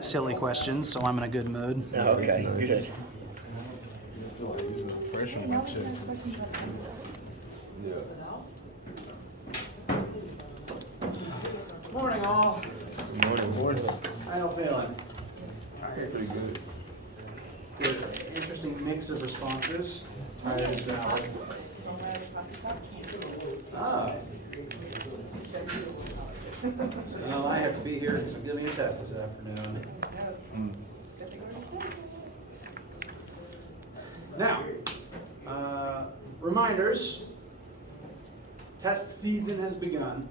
silly questions, so I'm in a good mood. Okay, good. Morning, all. Morning. How y'all feeling? Pretty good. Good. Interesting mix of responses. Ah. Well, I have to be here to give me a test this afternoon. Now, reminders. Test season has begun.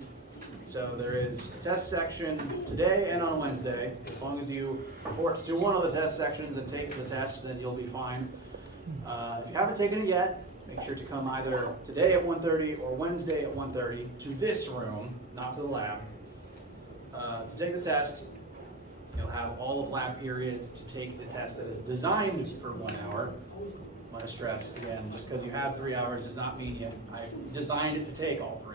So there is a test section today and on Wednesday. As long as you report to one of the test sections and take the test, then you'll be fine. If you haven't taken it yet, make sure to come either today at 1:30 or Wednesday at 1:30 to this room, not to the lab, to take the test. You'll have all of lab period to take the test that is designed for 1 hour. I want to stress again, just because you have 3 hours does not mean I designed it to take all 3.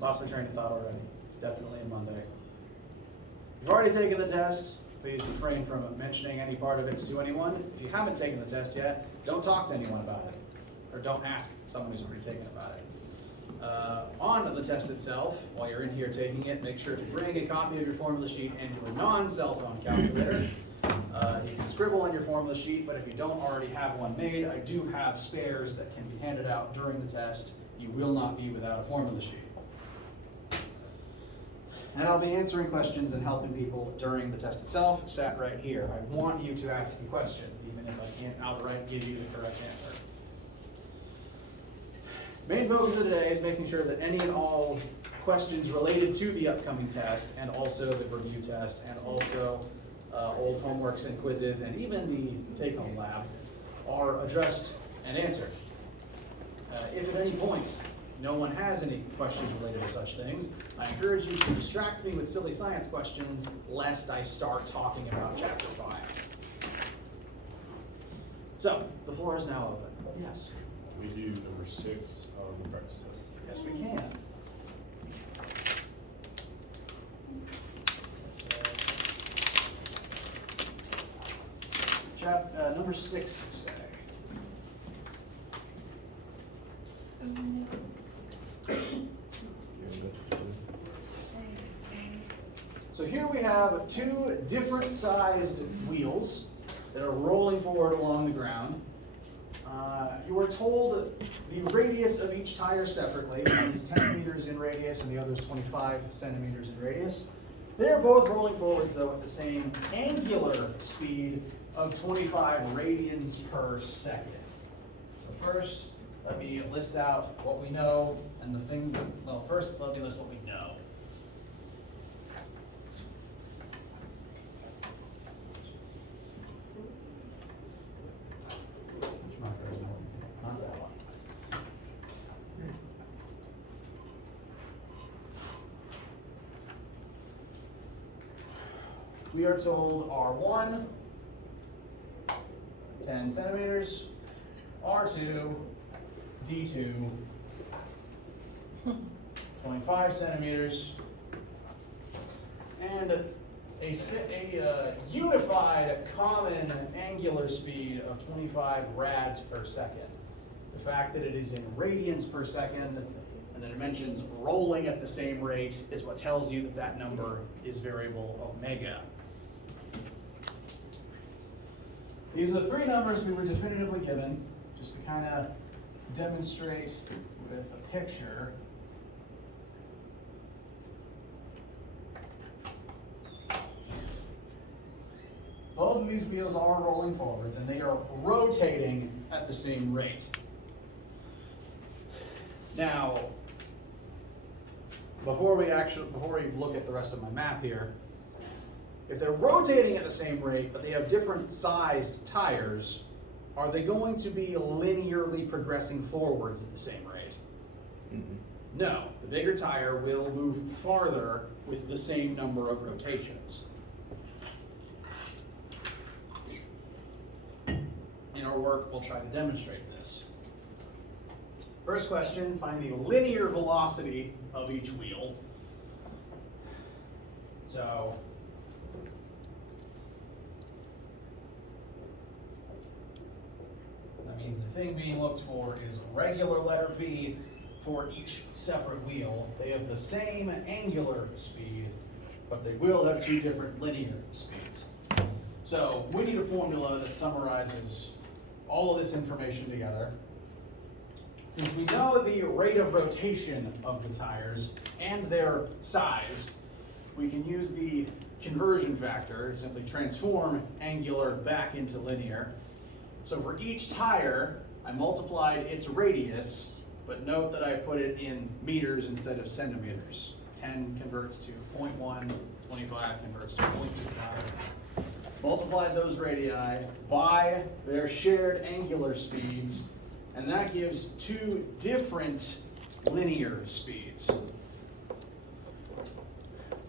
Lost my train of thought already. It's definitely a Monday. If you've already taken the test, please refrain from mentioning any part of it to anyone. If you haven't taken the test yet, don't talk to anyone about it. Or don't ask someone who's already taken about it. On the test itself, while you're in here taking it, make sure to bring a copy of your formula sheet and your non-cell phone calculator. You can scribble on your formula sheet, but if you don't already have one made, I do have spares that can be handed out during the test. You will not be without a formula sheet. And I'll be answering questions and helping people during the test itself, sat right here. I want you to ask me questions, even if I can't outright give you the correct answer. Main focus of today is making sure that any and all questions related to the upcoming test, and also the review test, and also old homeworks and quizzes, and even the take-home lab, are addressed and answered. If at any point no one has any questions related to such things, I encourage you to distract me with silly science questions, lest I start talking about Chapter 5. So, the floor is now open. Yes? We do number 6 on the practice test. Yes, we can. Number 6, you say. So here we have 2 different sized wheels that are rolling forward along the ground. You are told the radius of each tire separately. One is 10 meters in radius and the other is 25 centimeters in radius. They're both rolling forwards though at the same angular speed of 25 radians per second. So first, let me list out what we know and the things that, well, first let me list what we know. Which marker is that? Not that one. We are told R1, 10 centimeters, R2, D2, 25 centimeters, and a unified common angular speed of 25 rads per second. The fact that it is in radians per second and the dimensions rolling at the same rate is what tells you that that number is variable omega. These are the 3 numbers we were definitively given, just to kind of demonstrate with a picture. Both of these wheels are rolling forwards and they are rotating at the same rate. Now, before we look at the rest of my math here, if they're rotating at the same rate, but they have different sized tires, are they going to be linearly progressing forwards at the same rate? Mm-hmm. No, the bigger tire will move farther with the same number of rotations. In our work, we'll try to demonstrate this. First question, find the linear velocity of each wheel. So, that means the thing being looked for is regular letter V for each separate wheel. They have the same angular speed, but they will have two different linear speeds. So we need a formula that summarizes all of this information together. Since we know the rate of rotation of the tires and their size, we can use the conversion factor to simply transform angular back into linear. So for each tire, I multiplied its radius, but note that I put it in meters instead of centimeters. 10 converts to 0.1, 25 converts to 0.25. Multiplied those radii by their shared angular speeds, and that gives two different linear speeds.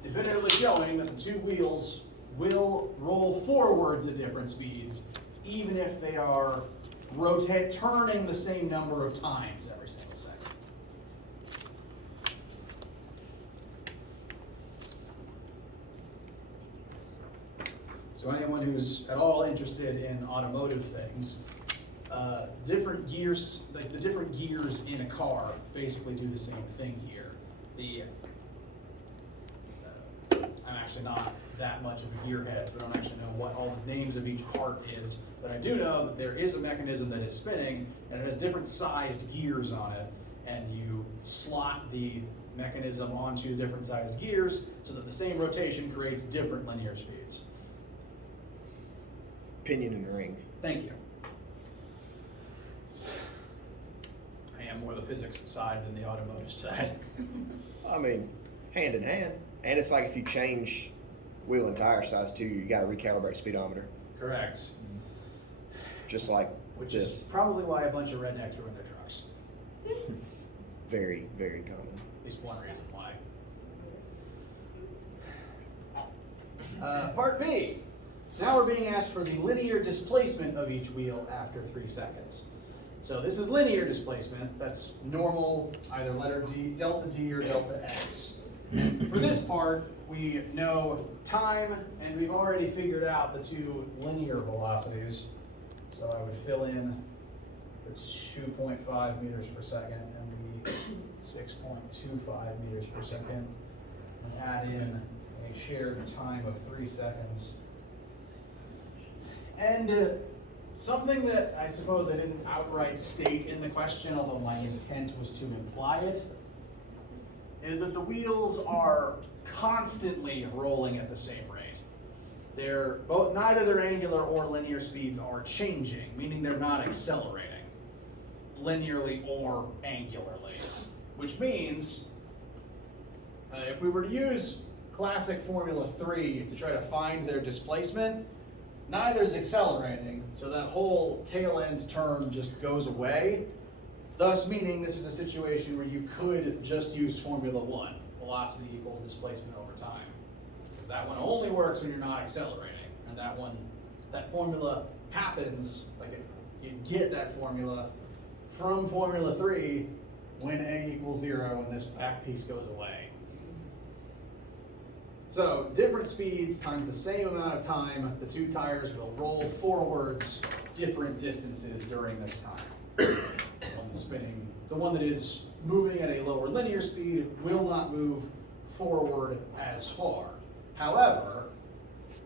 Definitively showing that the two wheels will roll forwards at different speeds, even if they are turning the same number of times every single second. So anyone who's at all interested in automotive things, different gears, like the different gears in a car basically do the same thing here. I'm actually not that much of a gearhead, so I don't actually know what all the names of each part is, but I do know that there is a mechanism that is spinning, and it has different sized gears on it, and you slot the mechanism onto different sized gears so that the same rotation creates different linear speeds. Pinion and ring. Thank you. I am more the physics side than the automotive side. I mean, hand in hand. And it's like if you change wheel and tire size too, you got to recalibrate speedometer. Correct. Just like Which this. is probably why a bunch of rednecks ruin their trucks. It's very, very common. At least one reason why. Part B. Now we're being asked for the linear displacement of each wheel after 3 seconds. So this is linear displacement. That's normal, either letter D, delta D or delta X. For this part, we know time, and we've already figured out the two linear velocities. So I would fill in the 2.5 meters per second and the 6.25 meters per second, and add in a shared time of 3 seconds. And something that I suppose I didn't outright state in the question, although my intent was to imply it, is that the wheels are constantly rolling at the same rate. Neither their angular or linear speeds are changing, meaning they're not accelerating linearly or angularly. Which means, if we were to use classic Formula 3 to try to find their displacement, neither is accelerating, so that whole tail end term just goes away. Thus meaning this is a situation where you could just use Formula 1, velocity equals displacement over time. Because that one only works when you're not accelerating. And that formula happens, you get that formula from Formula 3 when A equals 0 and this back piece goes away. So different speeds times the same amount of time, the two tires will roll forwards different distances during this time. The one that is moving at a lower linear speed will not move forward as far. However,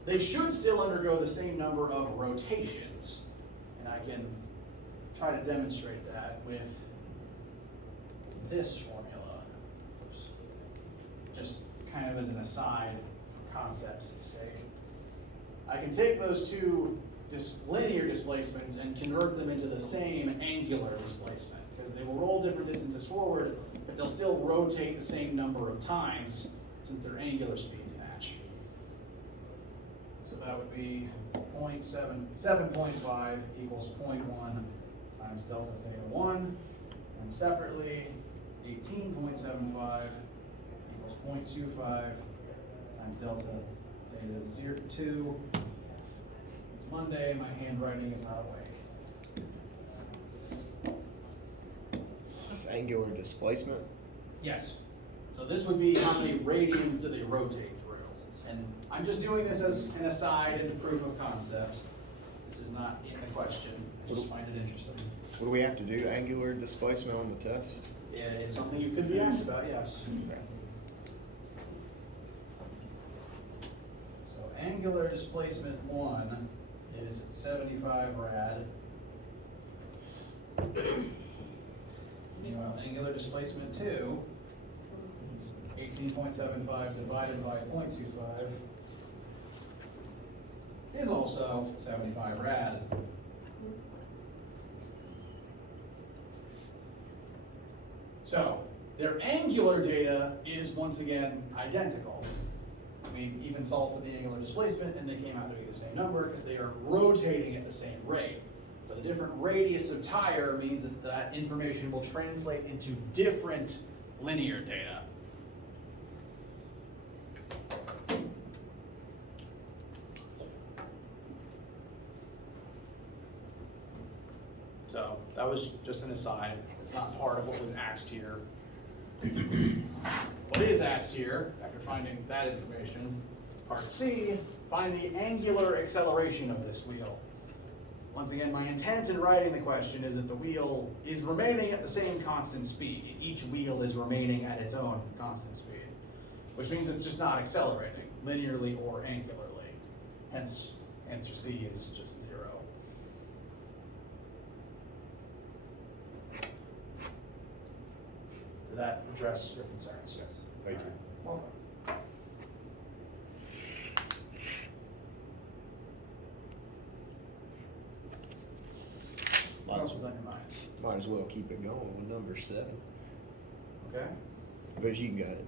they should still undergo the same number of rotations. And I can try to demonstrate that with this formula. Just kind of as an aside for concept's sake. I can take those two linear displacements and convert them into the same angular displacement, because they will roll different distances forward, but they'll still rotate the same number of times since their angular speeds match. So that would be 7.5 equals 0.1 times delta theta 1, and separately 18.75 equals 0.25 times delta theta 2. It's Monday, my handwriting is not awake. It's angular displacement. Yes. So this would be how many radians do they rotate through? And I'm just doing this as an aside into proof of concept. This is not in the question. I just find it interesting. What do we have to do? Angular displacement on the test? Yeah, it's something you could be asked about, yes. So angular displacement 1 is 75 rad. Meanwhile, angular displacement 2, 18.75 divided by 0.25 is also 75 rad. So their angular data is once again identical. We even solved for the angular displacement and they came out to be the same number because they are rotating at the same rate. But the different radius of tire means that that information will translate into different linear data. So that was just an aside. It's not part of what was asked here. What is asked here, after finding that information, part C, find the angular acceleration of this wheel. Once again, my intent in writing the question is that the wheel is remaining at the same constant speed. Each wheel is remaining at its own constant speed, which means it's just not accelerating linearly or angularly. Hence, answer C is just 0. Did that address your concerns? Yes. Thank you. Welcome. What else is on your minds? Might as well keep it going with number 7. Okay. But you can go ahead.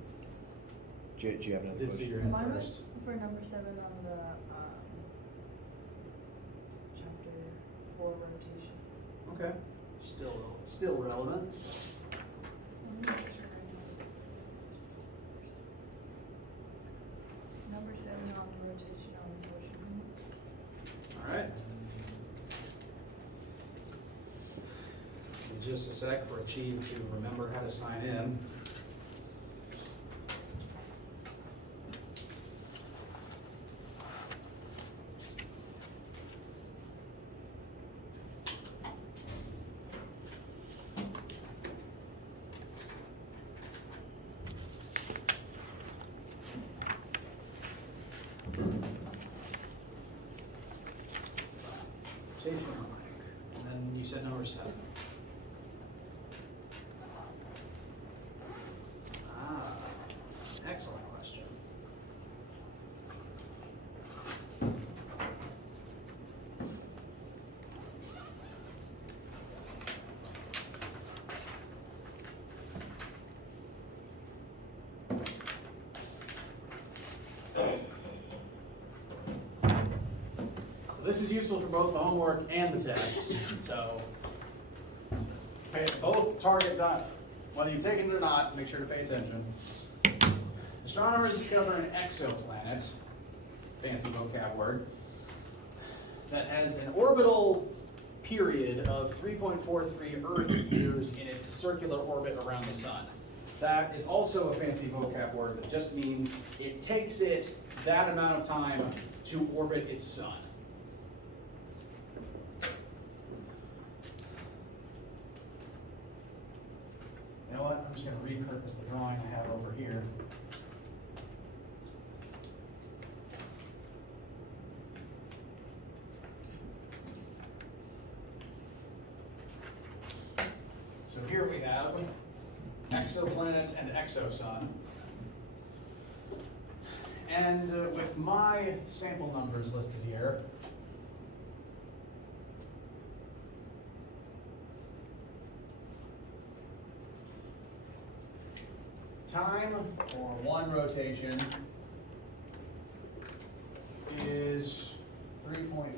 Do you have I another did see question? your hand Mine first. was for number 7 on the chapter 4 rotation. Okay. Still relevant. Let me make sure I know. Number 7 on rotation on motion. All right. In just a sec for Achieve to remember how to sign in. Rotation blank. And then you said number 7. Ah, excellent question. This is useful for both the homework and the test. So, both target dot, whether you've taken it or not, make sure to pay attention. Astronomers discover an exoplanet, fancy vocab word, that has an orbital period of 3.43 Earth years in its circular orbit around the sun. That is also a fancy vocab word that just means it takes it that amount of time to orbit its sun. You know what? I'm just going to repurpose the drawing I have over here. So here we have exoplanets and exosun. And with my sample numbers listed here, time for one rotation is 3.43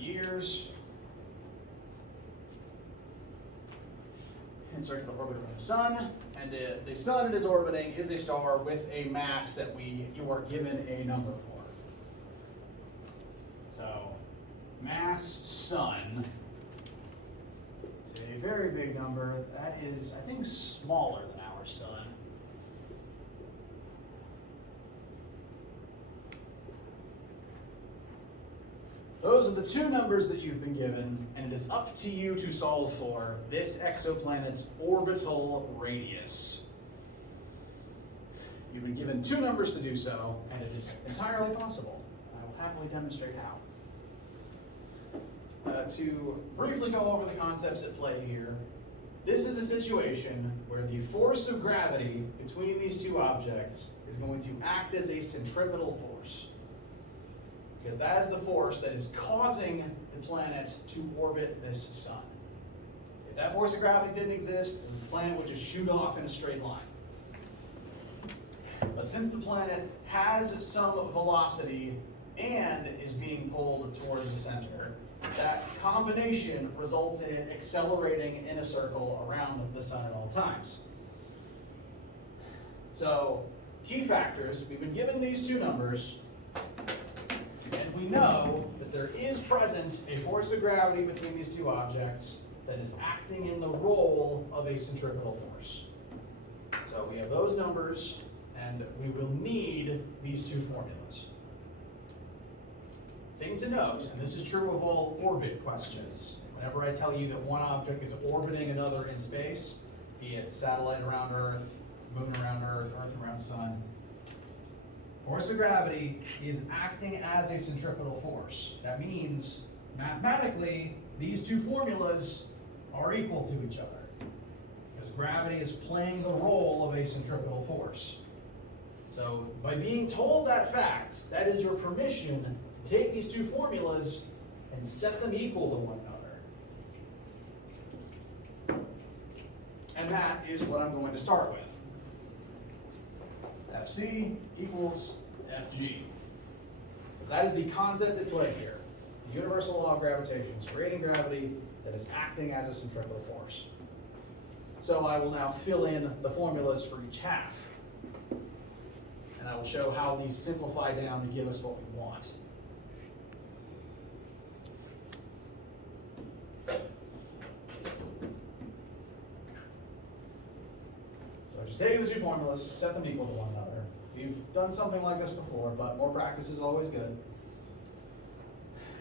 years. In circular orbit around the sun, and the sun it is orbiting is a star with a mass that you are given a number for. So, mass sun It's a very big number. That is, I think, smaller than our sun. Those are the two numbers that you've been given, and it is up to you to solve for this exoplanet's orbital radius. You've been given two numbers to do so, and it is entirely possible. I will happily demonstrate how. To briefly go over the concepts at play here, this is a situation where the force of gravity between these two objects is going to act as a centripetal force. Because that is the force that is causing the planet to orbit this sun. If that force of gravity didn't exist, the planet would just shoot off in a straight line. But since the planet has some velocity and is being pulled towards the center, that combination results in it accelerating in a circle around the sun at all times. So, key factors, we've been given these two numbers, and we know that there is present a force of gravity between these two objects that is acting in the role of a centripetal force. So we have those numbers, and we will need these two formulas. Thing to note, and this is true of all orbit questions, whenever I tell you that one object is orbiting another in space, be it satellite around Earth, moon around Earth, Earth around Sun, force of gravity is acting as a centripetal force. That means, mathematically, these two formulas are equal to each other, because gravity is playing the role of a centripetal force. So, by being told that fact, that is your permission to take these two formulas and set them equal to one another. And that is what I'm going to start with. Fc equals Fg. Because that is the concept at play here. The universal law of gravitation is creating gravity that is acting as a centripetal force. So I will now fill in the formulas for each half. And I will show how these simplify down to give us what we want. So just taking the two formulas, set them equal to one another. We've done something like this before, but more practice is always good.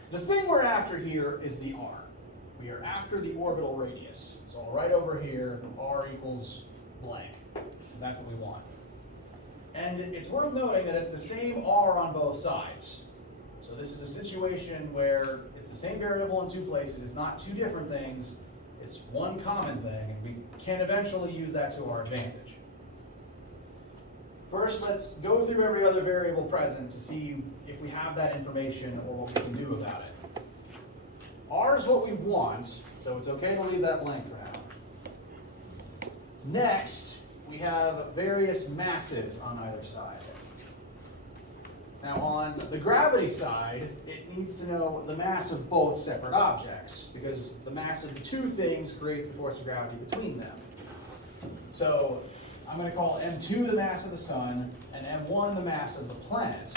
The thing we're after here is the r. We are after the orbital radius. So I'll write over here, r equals blank. That's what we want. And it's worth noting that it's the same r on both sides. So this is a situation where it's the same variable in two places. It's not two different things. It's one common thing, and we can eventually use that to our advantage. First, let's go through every other variable present to see if we have that information or what we can do about it. R is what we want, so it's okay to leave that blank for now. Next, we have various masses on either side. Now on the gravity side, it needs to know the mass of both separate objects, because the mass of two things creates the force of gravity between them. So I'm going to call M2 the mass of the sun, and M1 the mass of the planet.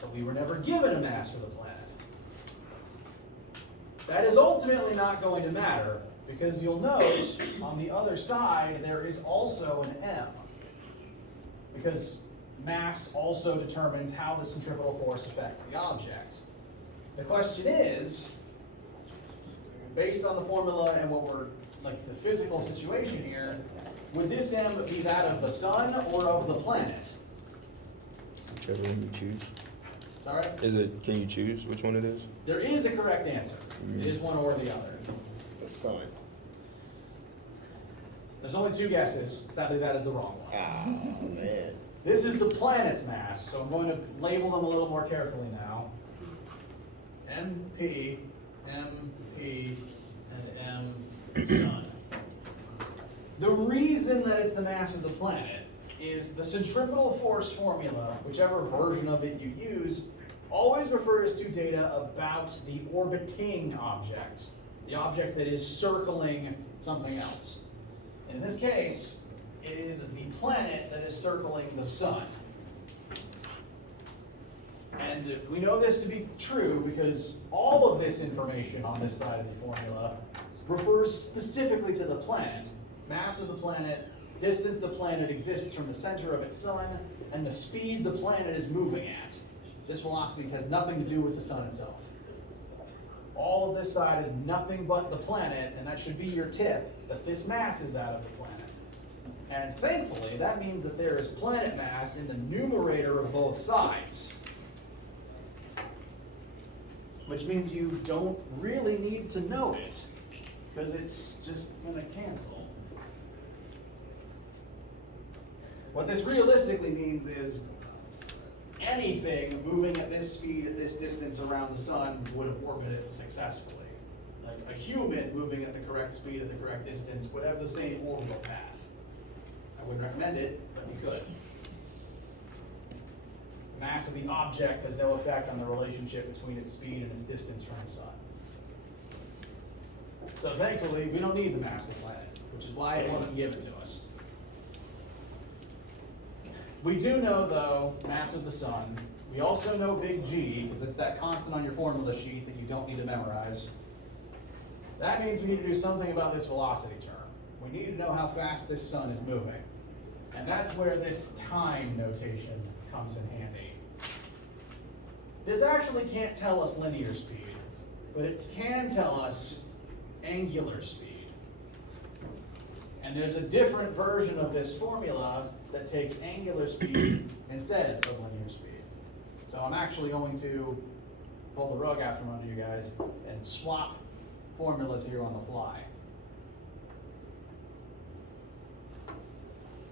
But we were never given a mass for the planet. That is ultimately not going to matter, because you'll note on the other side there is also an M. Because mass also determines how the centripetal force affects the object. The question is, based on the formula and what we're, like the physical situation here, would this M be that of the sun or of the planet? Whichever one you choose. All right? Can you choose which one it is? There is a correct answer. It is one or the other. The sun. There's only two guesses. Sadly, that is the wrong one. Oh, man. This is the planet's mass, so I'm going to label them a little more carefully now. MP, MP, and M sun. The reason that it's the mass of the planet is the centripetal force formula, whichever version of it you use, always refers to data about the orbiting object, the object that is circling something else. In this case, it is the planet that is circling the sun. And we know this to be true because all of this information on this side of the formula refers specifically to the planet. Mass of the planet, distance the planet exists from the center of its sun, and the speed the planet is moving at. This velocity has nothing to do with the sun itself. All of this side is nothing but the planet, and that should be your tip, that this mass is that of the planet. And thankfully, that means that there is planet mass in the numerator of both sides. Which means you don't really need to know it, because it's just going to cancel. What this realistically means is anything moving at this speed, at this distance around the sun would have orbited successfully. Like a human moving at the correct speed at the correct distance would have the same orbital path. I wouldn't recommend it, but you could. The mass of the object has no effect on the relationship between its speed and its distance from the sun. So thankfully, we don't need the mass of the planet, which is why it wasn't given to us. We do know, though, mass of the sun. We also know big G, because it's that constant on your formula sheet that you don't need to memorize. That means we need to do something about this velocity term. We need to know how fast this sun is moving. And that's where this time notation comes in handy. This actually can't tell us linear speed, but it can tell us angular speed. And there's a different version of this formula that takes angular speed instead of linear speed. So I'm actually going to pull the rug out from under you guys and swap formulas here on the fly.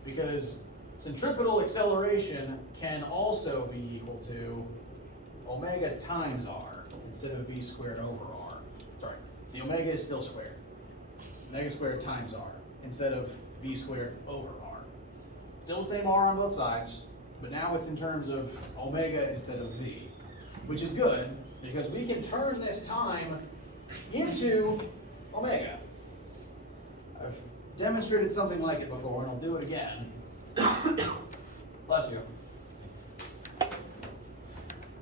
Because centripetal acceleration can also be equal to omega times r instead of v squared over r. Sorry, the omega is still squared. Omega squared times r instead of v squared over r. Still the same r on both sides, but now it's in terms of omega instead of v, which is good because we can turn this time into omega. I've demonstrated something like it before, and I'll do it again. Bless you.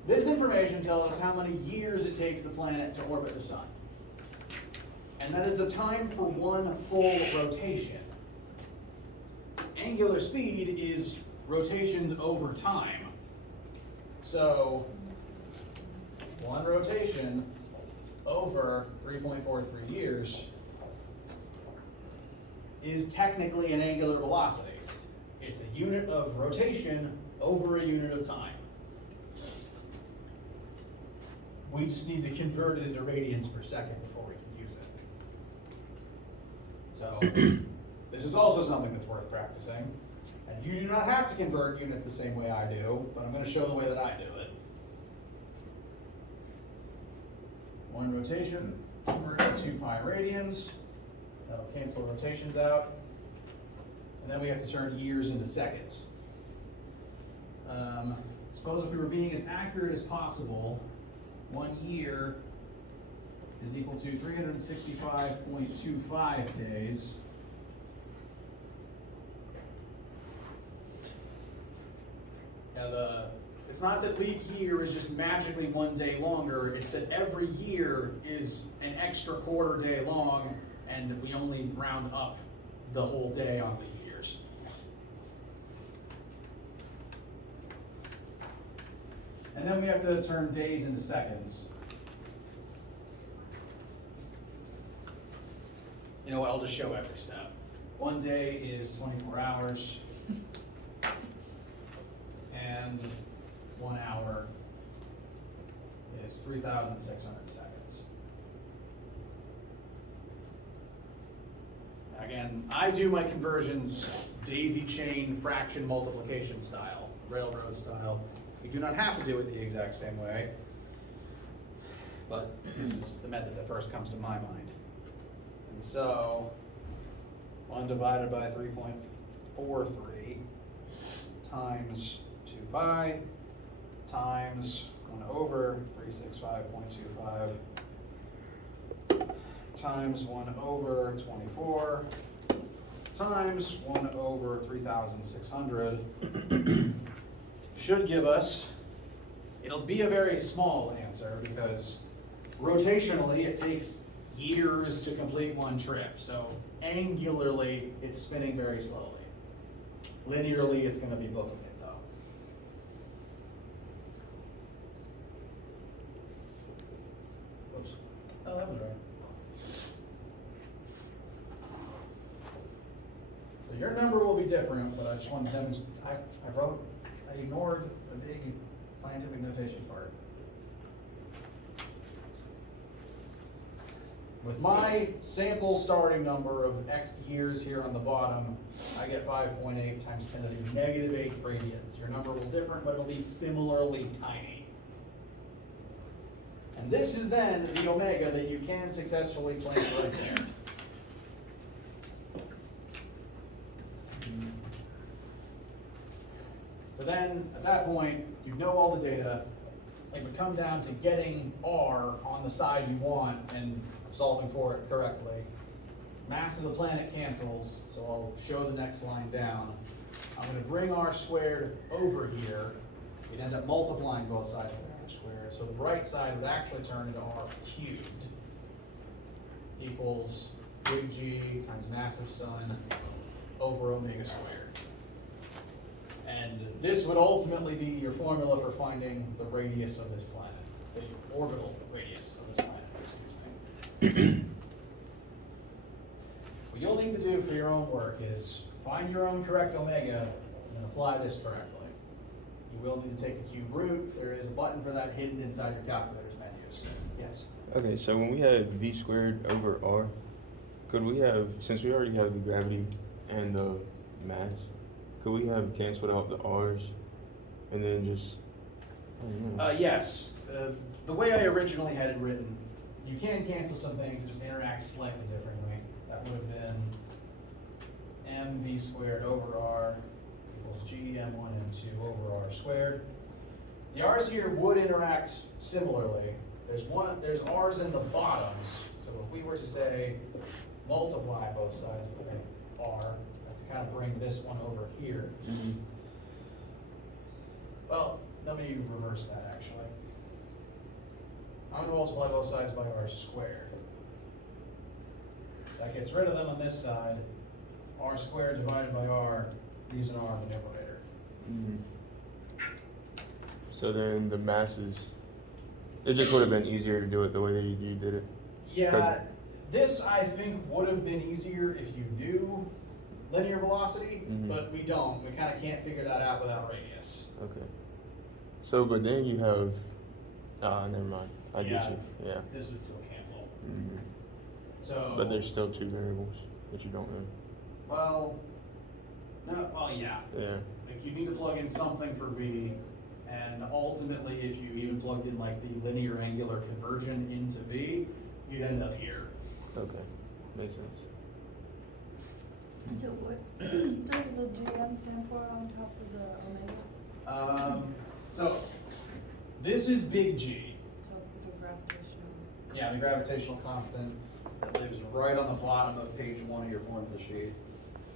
This information tells us how many years it takes the planet to orbit the sun. And that is the time for one full rotation. Angular speed is rotations over time. So, one rotation over 3.43 years is technically an angular velocity. It's a unit of rotation over a unit of time. We just need to convert it into radians per second before we can use it. So, this is also something that's worth practicing. And you do not have to convert units the same way I do, but I'm going to show the way that I do it. One rotation converts to 2 pi radians. That'll cancel rotations out. And then we have to turn years into seconds. Suppose if we were being as accurate as possible, 1 year is equal to 365.25 days. Now it's not that leap year is just magically 1 day longer, it's that every year is an extra quarter day long, and we only round up the whole day on leap years. And then we have to turn days into seconds. You know what, I'll just show every step. 1 day is 24 hours, and 1 hour is 3,600 seconds. Again, I do my conversions daisy chain fraction multiplication style, railroad style. You do not have to do it the exact same way, but this is the method that first comes to my mind. And so, 1 divided by 3.43 times 2 pi times 1 over 365.25 times 1 over 24 times 1 over 3,600 should give us, it'll be a very small answer because rotationally it takes years to complete one trip. So angularly, it's spinning very slowly. Linearly, it's going to be booking it though. Oops. Oh, that was right. So your number will be different, but I just wanted to demonstrate. I ignored the big scientific notation part. With my sample starting number of X years here on the bottom, I get 5.8 times 10 to the negative 8 radians. Your number will differ, but it'll be similarly tiny. And this is then the omega that you can successfully plant right there. So then, at that point, you know all the data. It would come down to getting R on the side you want and solving for it correctly. Mass of the planet cancels, so I'll show the next line down. I'm going to bring R squared over here. We'd end up multiplying both sides of R squared, so the right side would actually turn into R cubed equals big G times massive sun over omega squared. And this would ultimately be your formula for finding the radius of this planet, the orbital radius of this planet, excuse me. What you'll need to do for your own work is find your own correct omega and apply this correctly. You will need to take a cube root. There is a button for that hidden inside your calculator's menus. Yes? Okay, so when we had v squared over r, could we have, since we already have the gravity and the mass, could we have canceled out the r's and then just, I don't know. Yes. The way I originally had it written, you can cancel some things, it just interacts slightly differently. That would have been mv squared over r equals g m1 m2 over r squared. The r's here would interact similarly. There's r's in the bottoms, so if we were to say multiply both sides with r, to kind of bring this one over here. Mhm. Well, let me reverse that actually. I'm going to multiply both sides by r squared. That gets rid of them on this side. R squared divided by r leaves an r in the numerator. Mhm. So then the masses, it just would have been easier to do it the way that you did it. Yeah, this I think would have been easier if you knew linear velocity, Mhm. but we don't. We kind of can't figure that out without radius. Okay. So, but then you have, never mind. I Yeah. get you. Yeah. This would still cancel. Mhm. So. But there's still two variables that you don't know. Well, no. Well, yeah. Yeah. Like you need to plug in something for v, and ultimately, if you even plugged in like the linear angular conversion into v, you'd end up here. Okay. Makes sense. So what does the GM stand for on top of the omega? So this is big G. So the gravitational. Yeah, the gravitational constant that lives right on the bottom of page 1 of your formula sheet.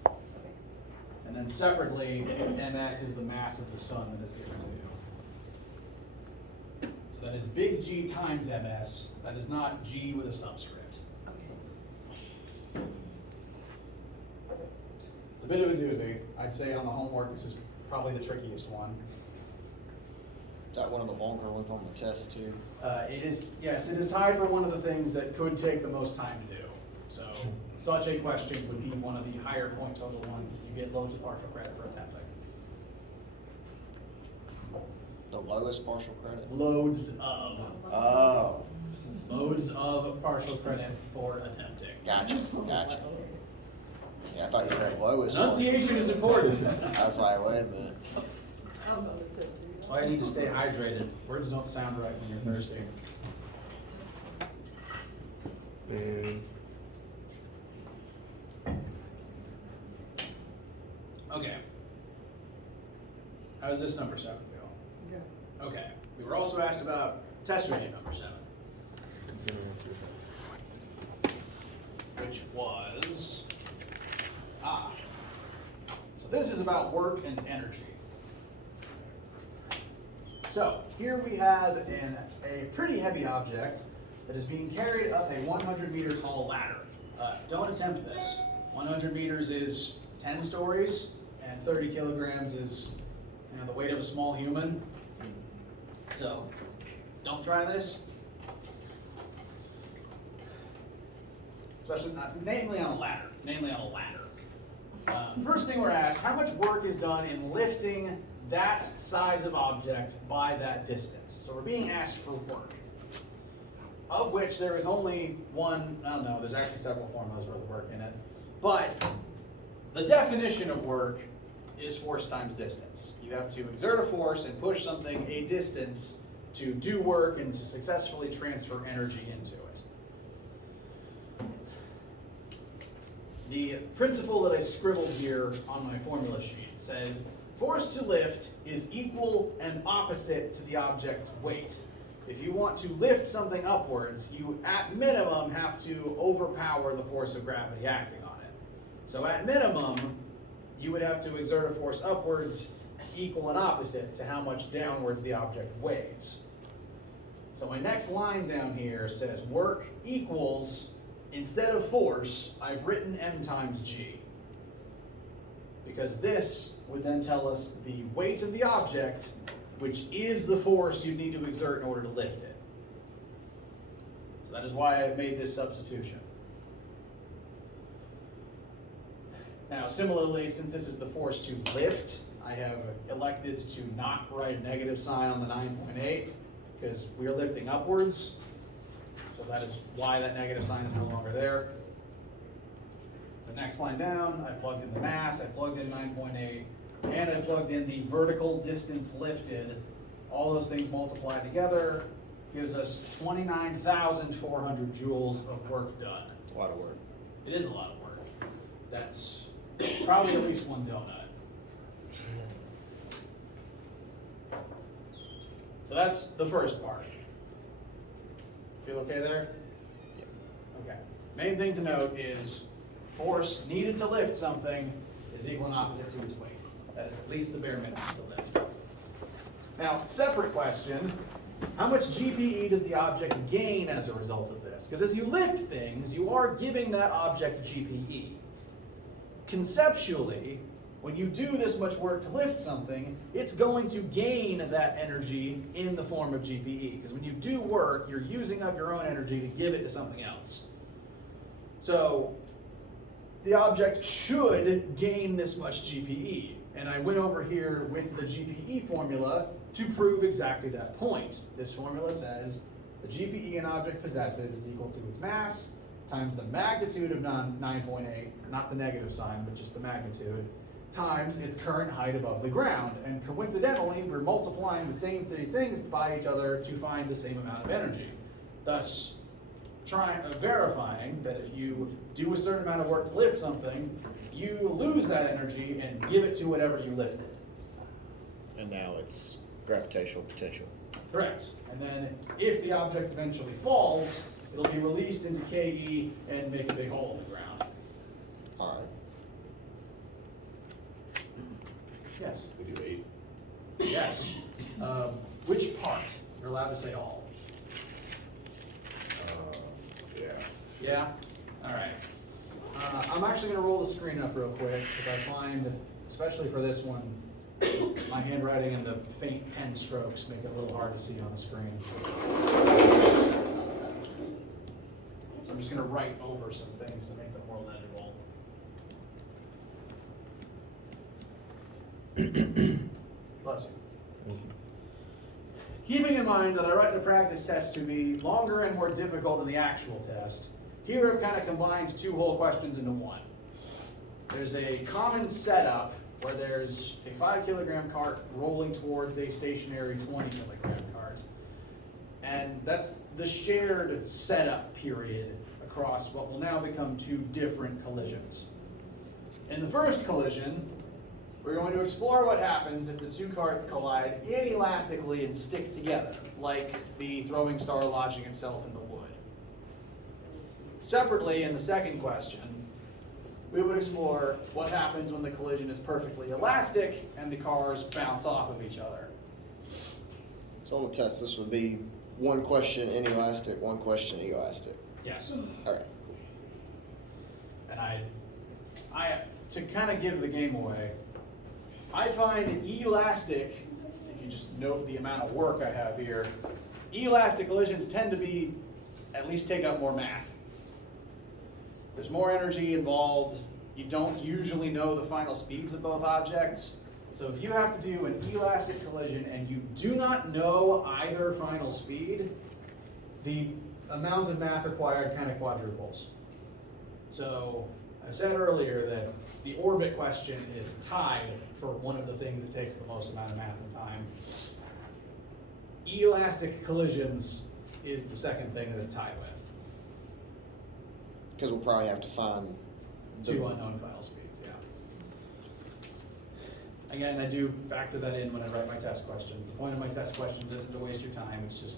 Okay. And then separately, ms is the mass of the sun that is given to you. So that is big G times ms. That is not G with a subscript. Okay. It's a bit of a doozy. I'd say on the homework, this is probably the trickiest one. Is that one of the longer ones on the test too? It is, yes, it is tied for one of the things that could take the most time to do. So such a question would be one of the higher point total ones that you get loads of partial credit for attempting. The lowest partial credit? Loads of. Oh, Loads of partial credit for attempting. gotcha. Yeah, I thought you said lowest. one. Enunciation is important. I was like, wait a minute. That's why I need to stay hydrated. Words don't sound right when you're thirsty. And Okay. How does this number 7 feel? Good. Okay. We were also asked about test radio number 7, which was, so this is about work and energy. So here we have a pretty heavy object that is being carried up a 100-meter tall ladder. Don't attempt this. 100 meters is 10 stories, and 30 kilograms is the weight of a small human. So, don't try this. Especially, namely on a ladder. First thing we're asked, how much work is done in lifting that size of object by that distance? So we're being asked for work, of which there is only one. I don't know, there's actually several formulas for the work in it. But the definition of work is force times distance. You have to exert a force and push something a distance to do work and to successfully transfer energy into it. The principle that I scribbled here on my formula sheet says force to lift is equal and opposite to the object's weight. If you want to lift something upwards, you at minimum have to overpower the force of gravity acting on it. So at minimum, you would have to exert a force upwards equal and opposite to how much downwards the object weighs. So my next line down here says work equals, instead of force, I've written m times g. Because this would then tell us the weight of the object, which is the force you need to exert in order to lift it. So that is why I made this substitution. Now, similarly, since this is the force to lift, I have elected to not write a negative sign on the 9.8, because we are lifting upwards. So that is why that negative sign is no longer there. The next line down, I plugged in the mass, I plugged in 9.8, and I plugged in the vertical distance lifted. All those things multiplied together gives us 29,400 joules of work done. It's a lot of work. It is a lot of work. That's probably at least one donut. So that's the first part. Feel okay there? Okay. Main thing to note is force needed to lift something is equal and opposite to its weight. That is at least the bare minimum to lift. Now, separate question, how much GPE does the object gain as a result of this? Because as you lift things, you are giving that object GPE. Conceptually, when you do this much work to lift something, it's going to gain that energy in the form of GPE. Because when you do work, you're using up your own energy to give it to something else. So the object should gain this much GPE. And I went over here with the GPE formula to prove exactly that point. This formula says the GPE an object possesses is equal to its mass times the magnitude of 9.8, not the negative sign, but just the magnitude, times its current height above the ground. And coincidentally, we're multiplying the same three things by each other to find the same amount of energy. Thus, verifying that if you do a certain amount of work to lift something, you lose that energy and give it to whatever you lifted. And now it's gravitational potential. Correct. And then if the object eventually falls, it'll be released into KE and make a big hole in the ground. All right. Yes. We do 8. Yes. Which part? You're allowed to say all. Yeah. Yeah? All right. I'm actually going to roll the screen up real quick because I find, especially for this one, my handwriting and the faint pen strokes make it a little hard to see on the screen. So I'm just going to write over some things to make them more legible. Bless you. Thank you. Keeping in mind that I write the practice test to be longer and more difficult than the actual test, here I've kind of combined two whole questions into one. There's a common setup where there's a 5 kilogram cart rolling towards a stationary 20 kilogram cart. And that's the shared setup period across what will now become two different collisions. In the first collision, we're going to explore what happens if the two carts collide inelastically and stick together, like the throwing star lodging itself in the wood. Separately, in the second question, we would explore what happens when the collision is perfectly elastic and the cars bounce off of each other. So on the test, this would be one question inelastic, one question elastic. Yes. All right. And I, to kind of give the game away, I find elastic, if you just note the amount of work I have here, elastic collisions tend to be, at least take up more math. There's more energy involved. You don't usually know the final speeds of both objects. So if you have to do an elastic collision and you do not know either final speed, the amount of math required kind of quadruples. So I said earlier that the orbit question is tied for one of the things that takes the most amount of math and time. Elastic collisions is the second thing that it's tied with. Because we'll probably have to find Two unknown final speeds, yeah. Again, I do factor that in when I write my test questions. The point of my test questions isn't to waste your time, it's just,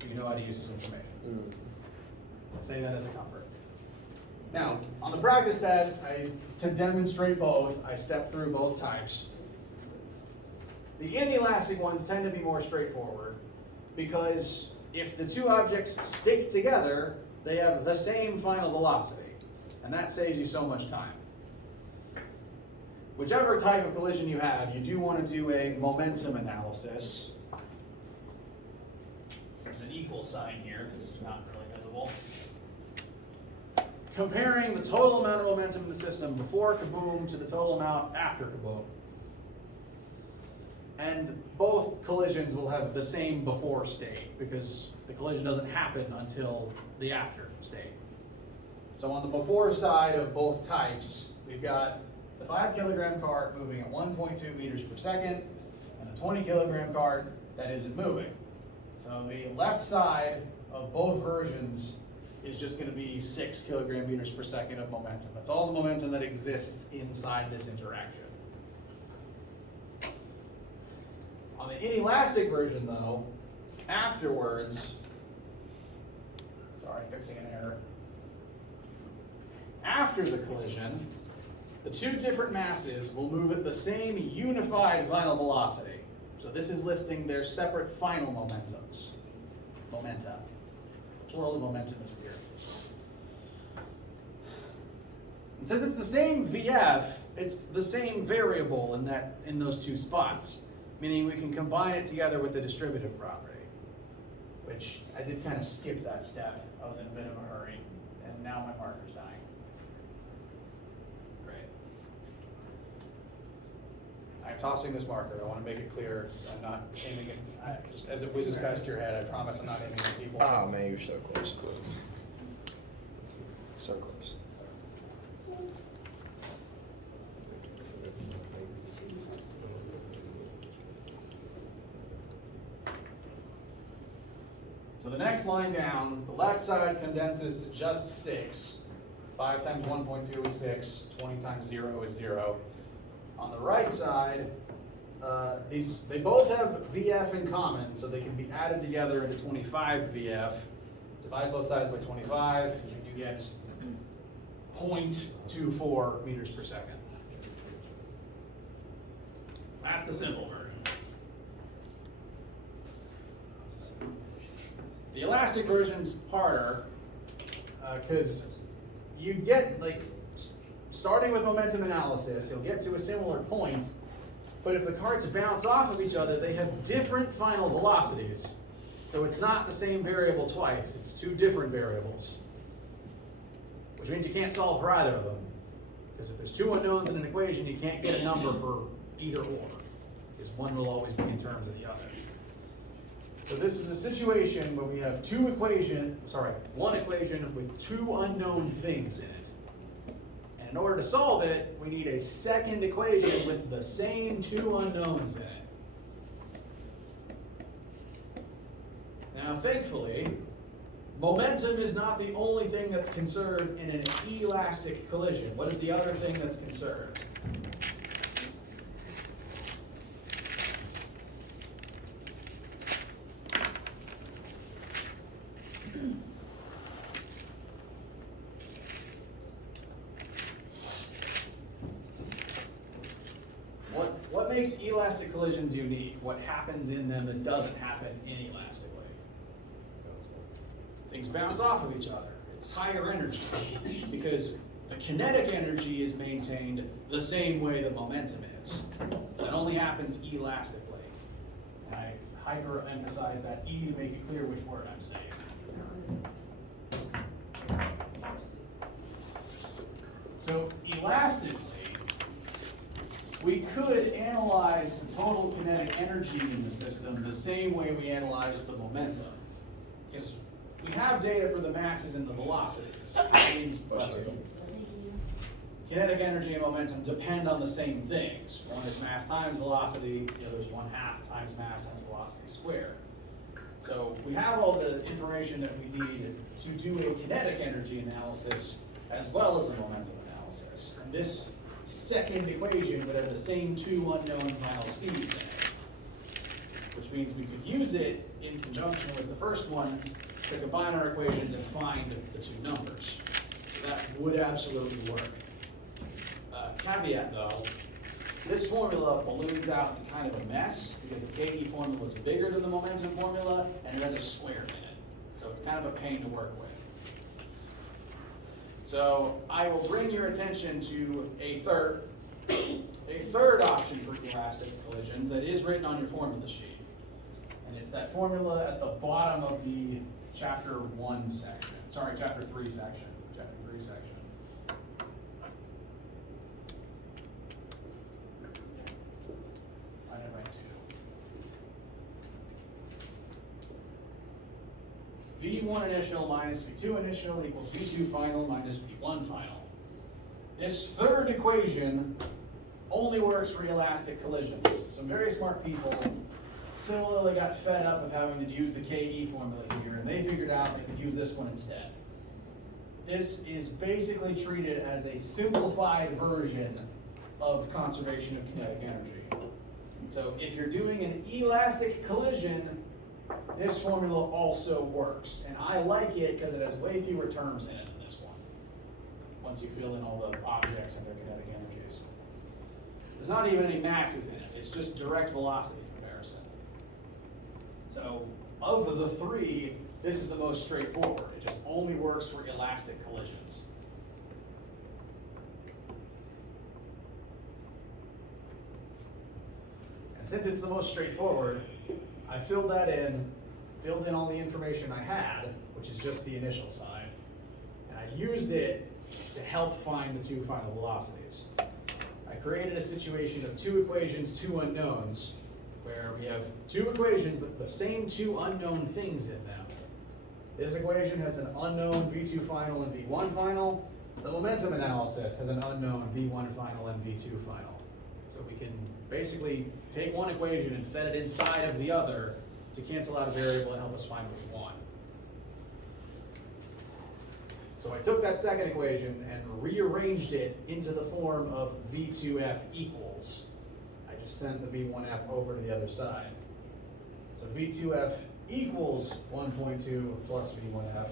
do you know how to use this information? I say that as a comfort. Now, on the practice test, to demonstrate both, I step through both types. The inelastic ones tend to be more straightforward because if the two objects stick together, they have the same final velocity, and that saves you so much time. Whichever type of collision you have, you do want to do a momentum analysis. There's an equal sign here, it's not really visible. Comparing the total amount of momentum in the system before kaboom to the total amount after kaboom. And both collisions will have the same before state because the collision doesn't happen until the after state. So on the before side of both types, we've got the 5 kilogram cart moving at 1.2 meters per second and a 20 kilogram cart that isn't moving. So the left side of both versions is just going to be 6 kilogram meters per second of momentum. That's all the momentum that exists inside this interaction. On the inelastic version though, afterwards, sorry, fixing an error. After the collision, the two different masses will move at the same unified final velocity. So this is listing their separate final momentums. Momenta. Plural of momentum is weird. And since it's the same VF, it's the same variable in those two spots, meaning we can combine it together with the distributive property, which I did kind of skip that step. I was in a bit of a hurry, and now my marker's dying. Great. I'm tossing this marker. I want to make it clear I'm not aiming it, just as it whizzes past your head, I promise I'm not aiming at people. Oh man, you're so close. So close. So the next line down, the left side condenses to just 6. 5 times 1.2 is 6, 20 times 0 is 0. On the right side, they both have VF in common, so they can be added together into 25 VF. Divide both sides by 25, and you get 0.24 meters per second. That's the simple version. The elastic version's harder because you get, like, starting with momentum analysis, you'll get to a similar point, but if the carts bounce off of each other, they have different final velocities. So it's not the same variable twice, it's two different variables. Which means you can't solve for either of them. Because if there's two unknowns in an equation, you can't get a number for either or. Because one will always be in terms of the other. So this is a situation where we have one equation with two unknown things in it. And in order to solve it, we need a second equation with the same two unknowns in it. Now, thankfully, momentum is not the only thing that's conserved in an elastic collision. What is the other thing that's conserved? What makes elastic collisions unique? What happens in them that doesn't happen inelastically? things bounce off of each other. It's higher energy because the kinetic energy is maintained the same way the momentum is. That only happens elastically. And I hyper-emphasize that E to make it clear which word I'm saying. So elastically, we could analyze the total kinetic energy in the system the same way we analyze the momentum. Because we have data for the masses and the velocities. That means kinetic energy and momentum depend on the same things. One is mass times velocity, the other is 1/2 times mass times velocity squared. So we have all the information that we need to do a kinetic energy analysis as well as a momentum analysis. And this second equation would have the same two unknown final speeds in it, which means we could use it in conjunction with the first one to combine our equations and find the two numbers. So that would absolutely work. Caveat though, this formula balloons out in kind of a mess because the KE formula is bigger than the momentum formula and it has a square in it. So it's kind of a pain to work with. So I will bring your attention to a third option for elastic collisions that is written on your formula sheet. And it's that formula at the bottom of the chapter 3 section. Chapter 3 section. I didn't write 2. V1 initial minus V2 initial equals V2 final minus V1 final. This third equation only works for elastic collisions. Some very smart people similarly got fed up of having to use the KE formula here, and they figured out they could use this one instead. This is basically treated as a simplified version of conservation of kinetic energy. So if you're doing an elastic collision, this formula also works. And I like it because it has way fewer terms in it than this one, once you fill in all the objects and their kinetic energies. There's not even any masses in it, it's just direct velocity comparison. So of the three, this is the most straightforward. It just only works for elastic collisions. And since it's the most straightforward, I filled in all the information I had, which is just the initial side, and I used it to help find the two final velocities. I created a situation of two equations, two unknowns, where we have two equations with the same two unknown things in them. This equation has an unknown V2 final and V1 final. The momentum analysis has an unknown V1 final and V2 final. So we can basically take one equation and set it inside of the other to cancel out a variable and help us find what we want. So I took that second equation and rearranged it into the form of V2F equals. I just sent the V1F over to the other side. So V2F equals 1.2 plus V1F.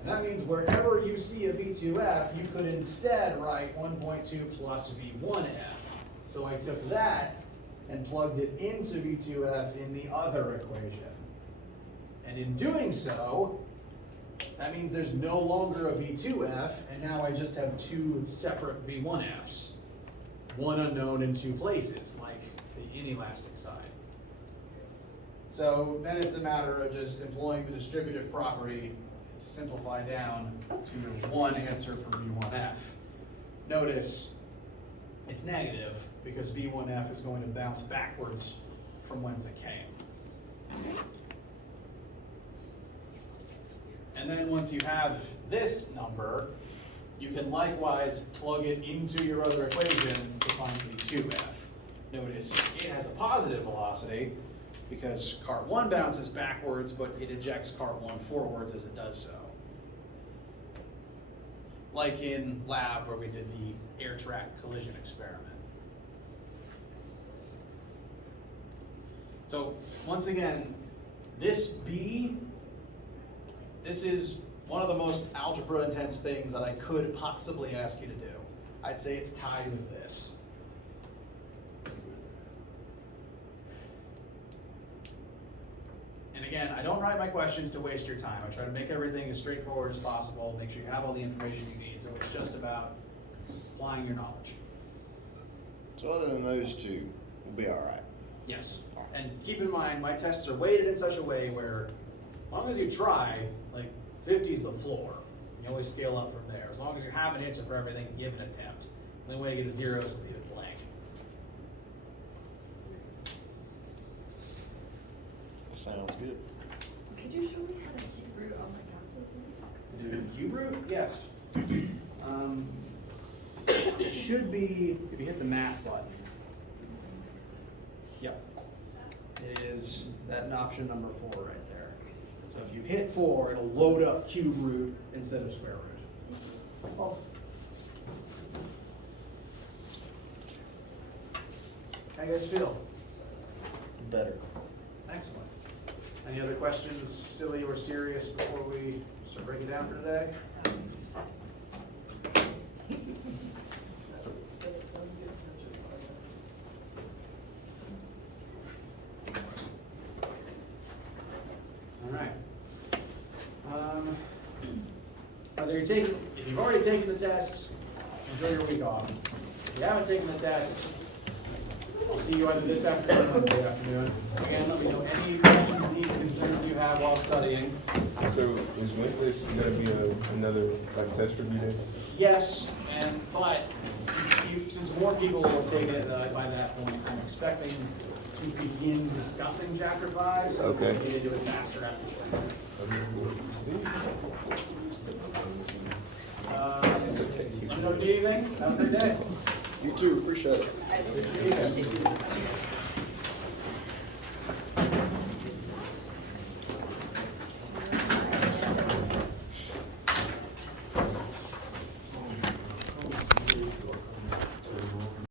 And that means wherever you see a V2F, you could instead write 1.2 plus V1F. So I took that and plugged it into V2F in the other equation. And in doing so, that means there's no longer a V2F, and now I just have two separate V1Fs. One unknown in two places, like the inelastic side. So then it's a matter of just employing the distributive property to simplify down to your one answer for V1F. Notice it's negative because V1F is going to bounce backwards from whence it came. And then once you have this number, you can likewise plug it into your other equation to find V2F. Notice it has a positive velocity because cart 1 bounces backwards, but it ejects cart 1 forwards as it does so. Like in lab where we did the air track collision experiment. So once again, this B, this is one of the most algebra intense things that I could possibly ask you to do. I'd say it's tied with this. And again, I don't write my questions to waste your time. I try to make everything as straightforward as possible, make sure you have all the information you need, so it's just about applying your knowledge. So other than those two, we'll be all right. Yes, and keep in mind, my tests are weighted in such a way where, as long as you try, like 50 is the floor. You always scale up from there. As long as you have an answer for everything, give an attempt. The only way to get a 0 is to leave it blank. Sounds good. Could you show me how to keep root on my calculator? To do cube root? Yes. It should be, if you hit the math button. Yep. It is that option number 4 right there. So if you hit 4, it'll load up cube root instead of square root. Oh. How you guys feel? Better. Excellent. Any other questions, silly or serious, before we start breaking down for today? All right. If you've already taken the test, enjoy your week off. If you haven't taken the test, I'll see you either this afternoon or Wednesday afternoon. Again, let me know any questions, needs, concerns you have while studying. So is Wednesday gonna be another like test review day? Yes, but since more people will take it by that point, I'm expecting to begin discussing chapter 5, so Okay. we need to do it faster after spring. Let me know if you need anything. Have a great day. You too, appreciate it.